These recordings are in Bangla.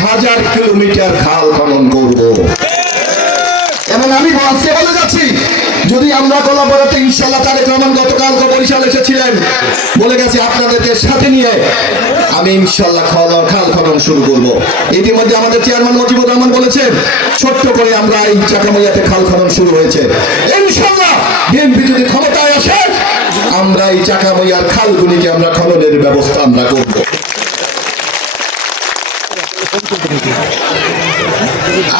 30,000 কিলোমিটার খাল খনন করব। এবং আমি আজকে বলে যাচ্ছি, যদি আমরা কলাপাড়াতে ইনশাআল্লাহ তারেক রহমান গতকাল বরিশাল এসেছিলেন, বলে গেছে আপনাদেরকে সাথে নিয়ে আমি ইনশাআল্লাহ খাল খনন শুরু করব। ইতিমধ্যে আমাদের চেয়ারম্যান মুজিবুর রহমান বলেছেন, ছোট্ট করে আমরা এই চাকামাইয়াতে খাল খনন শুরু হয়েছে। ইনশাআল্লাহ বিএনপি যদি ক্ষমতায় আসে, আমরা এই চাকামাইয়ার খালগুলিকে আমরা খননের ব্যবস্থা আমরা করব।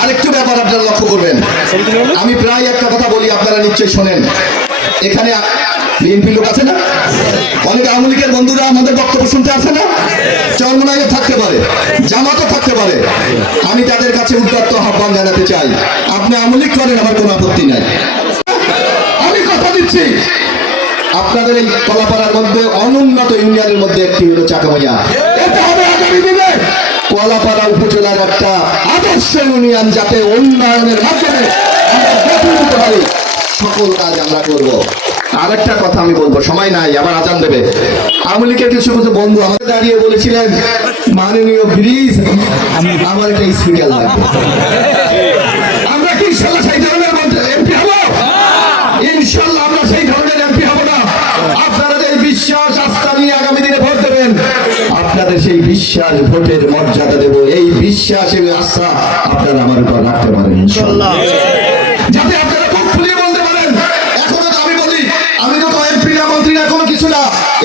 আরেকটু ব্যাপার আপনারা লক্ষ্য করবেন, আমি প্রায় একটা কথা বলি, আপনারা নিশ্চয়ই শোনেন। এখানে বিএনপি লোক আছে না, অনেক আওয়ামী লীগের বন্ধুরা আমাদের বক্তব্য শুনতে আসে না, চরমনাইও থাকতে পারে, জামাতও থাকতে পারে। আমি তাদের কাছে উদ্যত আহ্বান জানাতে চাই, আপনি আওয়ামী লীগ করেন, আমার কোনো আপত্তি নাই। আমি কথা দিচ্ছি, আপনাদের এই কলাপাড়ার মধ্যে অনুন্নত ইউনিয়নের মধ্যে একটি হলো চাকামাইয়া। এটা হবে আগামী দিনে কলাপাড়া উপজেলার একটা আদর্শ ইউনিয়ন, যাতে উন্নয়নের মাধ্যমে আমরা গঠন হতে পারি, সকল কাজ আমরা করব। আরেকটা কথা আমি বলবো, সময় নাই, আবার আজান দেবে। আওয়ামী লীগের কিছু কিছু বন্ধু আমাকে দাঁড়িয়ে বলেছিলেন, মাননীয় ব্রিজ আমার একটা স্পিকার লাগবে। আমরা কি ইনশাল্লাহ সেই ধরনের এমপি হবো? ইনশাল্লাহ আমরা সেই ধরনের এমপি হবো না। আপনারা যে বিশ্বাস আস্থা নিয়ে আগামী দিনে ভোট দেবেন, আপনাদের সেই বিশ্বাস ভোটের মর্যাদা দেব, এই বিশ্বাস এবং আস্থা আপনারা আমার উপর রাখতে পারেন ইনশাআল্লাহ, যাতে আপনারা বুক ফুলিয়ে বলতে পারেন, এখনো তো আমি বলি আমি তো এমপি না, মন্ত্রী না, কোনো কিছু না।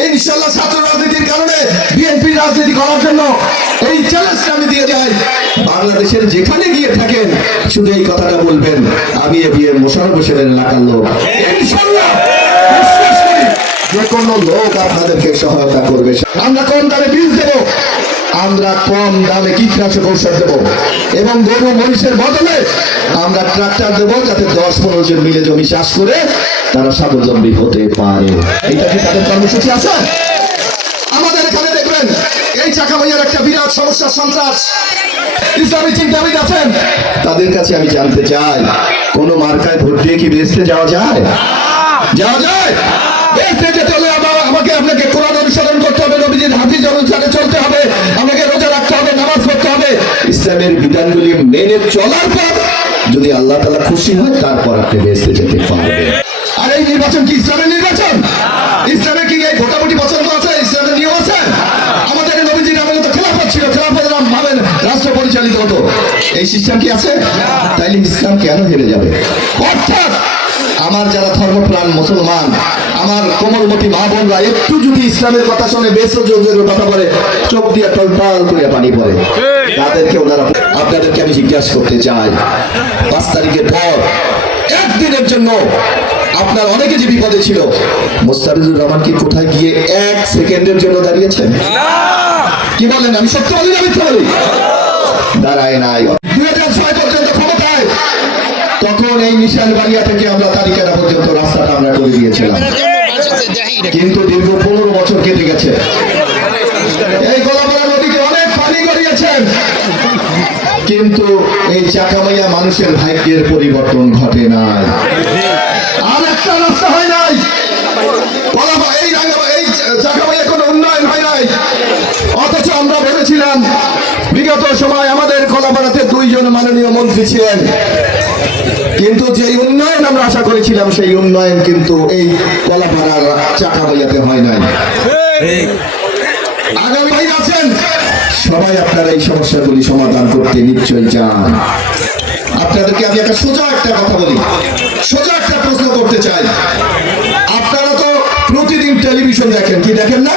ইনশাআল্লাহ ছাত্র রাজনীতির কারণে বিএনপি রাজনীতি করার জন্য এই চ্যালেঞ্জটা আমি দিয়ে যাই। বাংলাদেশের যেখানে গিয়ে থাকেন শুধু এই কথাটা বলবেন, আমি এবিএম মোশাররফ হোসেনের এলাকার লোক। ইনশাআল্লাহ বিশ্বাস করি যে কোনো লোক আপনাদেরকে সহায়তা করবে। আমরা কম দামে বীজ দেব, আমরা কম দামে কীটনাশক ঔষধ দেব, এবং গরু মহিষের বদলে আমরা ট্রাক্টর দেব, যাতে 10-15 জন মিলে জমি চাষ করে তারা স্বাবলম্বী হতে পারে। এটা কি তাদের কর্মসূচি আছে? আমাদের এখানে দেখবেন এই চাকামাইয়ার একটা বিরাট সমস্যা, সন্ত্রাস। ইসলামী চিন্তাবিদ আছেন, তাদের কাছে আমি জানতে চাই, কোন মার্কায় ভোট দিয়ে কি বেহেশতে যাওয়া যায়? যাওয়া যায়? বেহেশতে যেতে হলে আমাকে আপনাকে কোরআন অনুসরণ করতে হবে, নবীজির হাদিস অনুসারে চলতে হবে, আমাকে রোজা রাখতে হবে, নামাজ পড়তে হবে। ইসলামের বিধানগুলি মেনে চলার পর যদি আল্লাহ তাআলা খুশি হয়, তারপর আপনি বেহেশতে যেতে পারবেন। আর এই নির্বাচন কি ইসলামের নির্বাচন? ইসলামে কি এই ভোটাভুটি পছন্দ আছে? ইসলামের নিয়ম আছে? আমাদের নবীজির আমলে তো খেলাফত ছিল, খেলাফত ভাবে রাষ্ট্র পরিচালিত হতো। এই সিস্টেম কি আছে? তাইলে ইসলাম কেন হেরে যাবে? অর্থাৎ আমার যারা ধর্মপ্রাণ মুসলমান, আমার কোমলমতি মা বোনরা একটু যদি ইসলামের কথা শুনে, বেসজোজের কথা বলে, চোখ দিয়ে টলটল করে পানি পড়ে, তাদেরকে ওনারা, আপনাদেরকে আমি জিজ্ঞাসা করতে চাই, 5 তারিখের পর একদিনের জন্য আপনার অনেকে যে বিপদে ছিল, মোস্তাফিজুর রহমান কি কোথায় গিয়ে 1 সেকেন্ডের জন্য দাঁড়িয়েছেন? কি বলেন? আমি সত্য বলি না মিথ্যা বলি? দাঁড়ায় নাই। 2006 পর্যন্ত ক্ষমতায়, তখন এই নিশান বাড়িয়া থেকে আমরা তারিখেরা পর্যন্ত রাস্তাটা আমরা করে দিয়েছিলাম, কিন্তু দীর্ঘ 15 বছর কেটে গেছে। এই কলাপাড়া নদীকে অনেক পানি গড়িয়েছেন, কিন্তু এই চাকামাইয়া মানুষের ভাগ্যের পরিবর্তন ঘটে নাই। আর একটা রাস্তা হয় নাই, এই চাকামাইয়া কোনো উন্নয়ন হয় নাই। অথচ আমরা ভেবেছিলাম বিগত সময় আমাদের কলাপাড়াতে 2 জন মাননীয় মন্ত্রী ছিলেন, কিন্তু যে উন্নয়ন আমরা আশা করেছিলাম, সেই উন্নয়ন কিন্তু এই কলাপাড়ার চাকামাইয়াতে হয় নাই। আগামী ভাই আছেন, সবাই আপনারা এই সমস্যাগুলি সমাধান করতে নিশ্চয়ই চান। আপনাদেরকে আমি একটা সোজা একটা কথা বলি, সোজা একটা প্রশ্ন করতে চাই। আপনারা তো প্রতিদিন টেলিভিশন দেখেন, কি দেখেন না?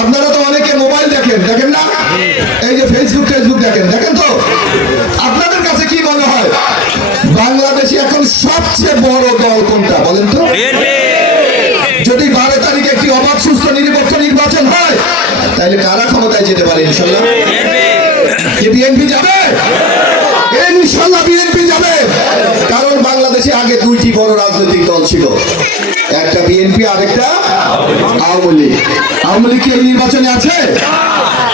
আপনারা তো অনেকে মোবাইল দেখেন, দেখেন না? এই যে ফেসবুক দেখেন, দেখেন তো? আপনাদের কাছে কি মনে হয় বাংলাদেশে এখন সবচেয়ে বড় দল কোনটা বলেন তো? যদি 12 তারিখে একটি অবাধ, সুস্থ, নিরপেক্ষ নির্বাচন হয়, তাহলে কারা ক্ষমতায় যেতে পারে? ইনশাআল্লাহ কি বিএনপি যাবে? ইনশাআল্লাহ বিএনপি যাবে। কারণ বাংলাদেশে আগে 2টি বড় রাজনৈতিক দল ছিল, একটা বিএনপি আর একটা আওয়ামী লীগ। আওয়ামী লীগ কি এই নির্বাচনে আছে?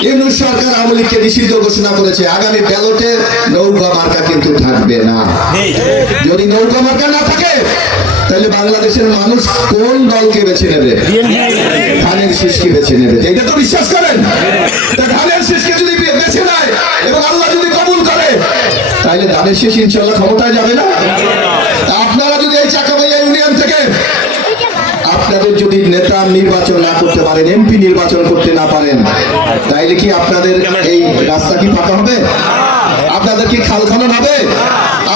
ইউনূস সরকার আওয়ামী লীগকে নিষিদ্ধ ঘোষণা করেছে। আগামী ব্যালটে নৌকা মার্কা কিন্তু থাকবে না। যদি নৌকা মার্কা না থাকে, তাহলে বাংলাদেশের মানুষ কোন দলকে বেছে নেবে? ধানের শীষকে বেছে নেবে। এটা তো বিশ্বাস করেন? ধানের শীষকে যদি বেছে নেয় এবং এখানে ধানের শেষ ইনশাল্লাহ ক্ষমতায় যাবে না। আপনারা যদি এই চাকামাইয়া ইউনিয়ন থেকে আপনাদের যদি নেতা নির্বাচন না করতে পারেন, এমপি নির্বাচন করতে না পারেন, তাইলে কি আপনাদের এই রাস্তা কি ফাঁকা হবে? আপনাদের কি খাল খনন হবে?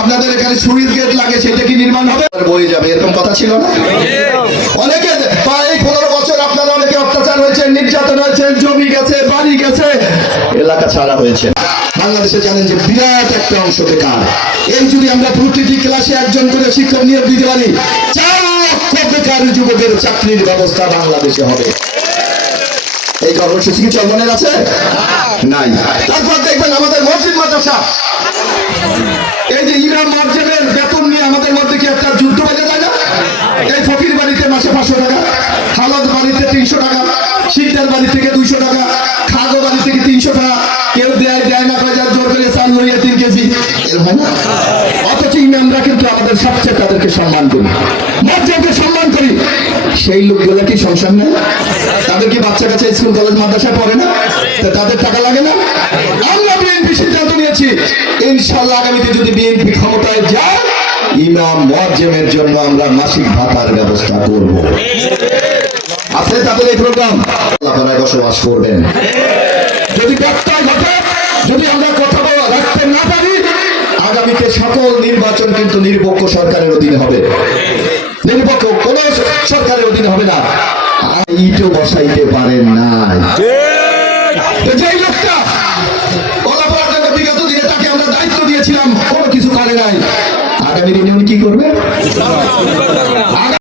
আপনাদের এখানে সুইচ গেট লাগে, সেটা কি নির্মাণ হবে? বয়ে যাবে, এরকম কথা ছিল না? অনেকে প্রায় 15 বছর আপনারা অনেকে অত্যাচার হয়েছে, নির্যাতন হয়েছে, জমি গেছে, বাড়ি গেছে, এলাকা ছাড়া হয়েছে। বাংলাদেশে জানেন যে বিরাট একটা অংশ বেকার। এই যদি আমরা প্রতিটি ক্লাসে একজন করে শিক্ষক নিয়োগ দিতে পারি, 4 লক্ষ বেকার যুবকের চাকরির ব্যবস্থা বাংলাদেশে হবে। এই কর্মসূচি কি চলমানের আছে? নাই। তারপর দেখবেন আমাদের মসজিদ মাদ্রাসা, এই যে ইমাম মুয়াজ্জিমের বেতন নিয়ে আমাদের মধ্যে কি একটা যুদ্ধ বেজে যায় না? এই ফকির বাড়িতে মাসে 500 টাকা, হালদ বাড়িতে 300 টাকা, শিকদার বাড়ি থেকে 200 টাকা, খাগো বাড়ি থেকে 300 টাকা, কেউ দেয় না, কয়েক জোর করে চাল লইয়া 3 কেজি, এর হয় না? অথচ ইমামরা কিন্তু আমাদের সবচেয়ে তাদেরকে সম্মান করি, মুয়াজ্জিমকে সম্মান করি। সেই লোকগুলা কি সংসার নেই? তাদের কি বাচ্চা কাছে স্কুল কলেজ মাদ্রাসায় পড়ে না? তাদের টাকা লাগে না? আমরা বিএনপি সিদ্ধান্ত নিয়েছি, ইনশাআল্লাহ আগামীতে যদি বিএনপি ক্ষমতায় যায়, ইমাম মুয়াজ্জিমের জন্য আমরা মাসিক ভাতার ব্যবস্থা করব। আছে তাদের এই প্রোগ্রাম, আপনারা বসবাস করবেন। যদি ব্যত্যয় ঘটে, যদি আমরা কথা রাখতে না পারি, আগামীতে সকল নির্বাচন কিন্তু নিরপেক্ষ সরকারের অধীনে হবে। নিরপেক্ষ কোন সরকারের অধীনে হবে না। ইটও বসাইতে পারেন নাই যে লোকটা বিগত দিনে তাকে আমরা দায়িত্ব দিয়েছিলাম, কোনো কিছু করে নাই। আগামী দিনে উনি কি করবে?